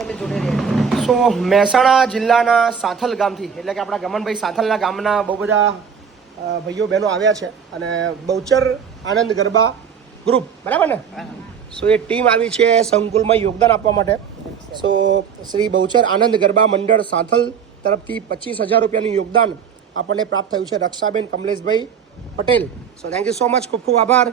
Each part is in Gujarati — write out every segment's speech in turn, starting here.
તમે જોડે રહેજો. સો મહેસાણા જિલ્લાના સાથલ ગામથી એટલે કે આપણા ગમનભાઈ સાથલના ગામના બહુ બધા ભાઈઓ બહેનો આવ્યા છે અને બહુચર આનંદ ગરબા ગ્રુપ બરાબર ને સો એ ટીમ આવી છે સંકુલમાં યોગદાન આપવા માટે. સો શ્રી બહુચર આનંદ ગરબા મંડળ સાથલ તરફથી 25,000 રૂપિયાનું યોગદાન આપણને પ્રાપ્ત થયું છે Rakshaben Kamleshbhai Patel. So thank you so much, ખૂબ ખૂબ આભાર.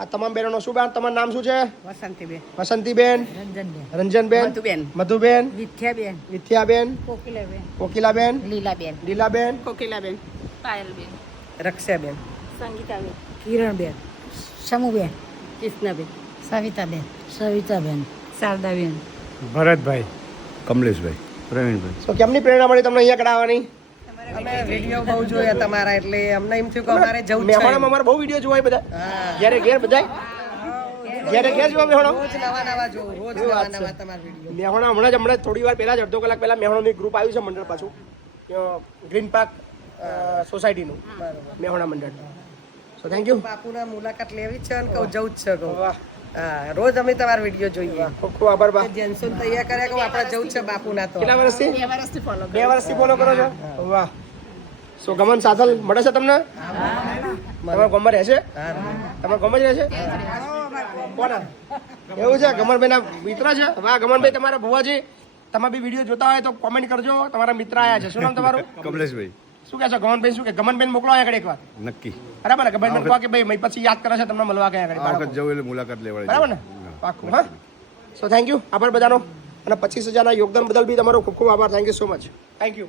આ તમામ બહેનોનો શું બેન તમારું નામ શું છે? વસંતીબેન, વસંતીબેન, રંજનબેન, રંજનબેન, મધુબેન, મધુબેન, વિથ્યાબેન, વિથ્યાબેન, કોકિલાબેન, કોકિલાબેન, લીલાબેન, લીલાબેન, કોકિલાબેન, પાયલબેન, રક્ષાબેન, સંગીતાબેન, કિરણબેન, શમુબેન, કૃષ્ણબેન, સવિતાબેન, સવિતાબેન, શારદાબેન, ભરતભાઈ, કમલેશભાઈ, પ્રવીણભાઈ. સો કેમની પ્રેરણા મળી તમને અહીંયા કરાવવાની? અમે વિડીયો બહુ જોયા તમારા એટલે અમને એમ થયું કે અમારે જવું છે. મહેસાણામાં અમારા બહુ વિડીયો જોવાય બધા ઘેરે ઘેર બધા ઘેરે ઘેર જોવા મહેસાણા રોજ નવા જોવું, રોજ નવા તમારા વિડીયો. મહેસાણા હમણાં થોડી વાર પહેલા જ અડધો કલાક પહેલા મહેસાણાનું એક ગ્રુપ આવ્યું છે મંડળ પાછું ગ્રીન પાર્ક સોસાયટીનું મહેસાણા મંડળ. સો થેન્ક યુ. બાપુના મુલાકાત લેવી છે અને કહું જવું જ છે કહું. હા, રોજ અમે તમારા વિડીયો જોઈએ. ખૂબ ખૂબ આભાર બા. જેન્સન તૈયાર કર્યા કે આપણે જવું છે બાપુના તો. કેટલા વર્ષથી? 2 વર્ષથી ફોલો 2 વર્ષથી ફોલો કરો છો? વાહ. સો ગમન સાથલ મળે છે તમને? તમારા ગામમાં રહે છે? તમારા ગામમાં જ રહે છે? કોના એવું છે? ગમનભાઈના મિત્ર છે? વાહ ગમનભાઈ, તમારા ભુવાજી તમે બી વિડીયો જોતા હોય તો કોમેન્ટ કરજો. તમારા મિત્ર આયા છે, શું નામ તમારું? કમલેશભાઈ. શું કહે છે ગમનભાઈ? શું કે ગમનબેન મોકલો અહીંયા આગળ એકવાર. નક્કી. બરાબર ને? ગમનબેન કહો કે ભાઈ મેં પછી યાદ કરે છે તમને મળવા ગયા આગળ. આ વખત જવું એટલે મુલાકાત લેવાય. બરાબર ને? પાક્કું. હા. સો થેન્ક યુ, આભાર બધાનો. અને 25,000ના યોગદાન બદલ બી તમારો ખૂબ ખૂબ આભાર. Thank you so much. Thank you.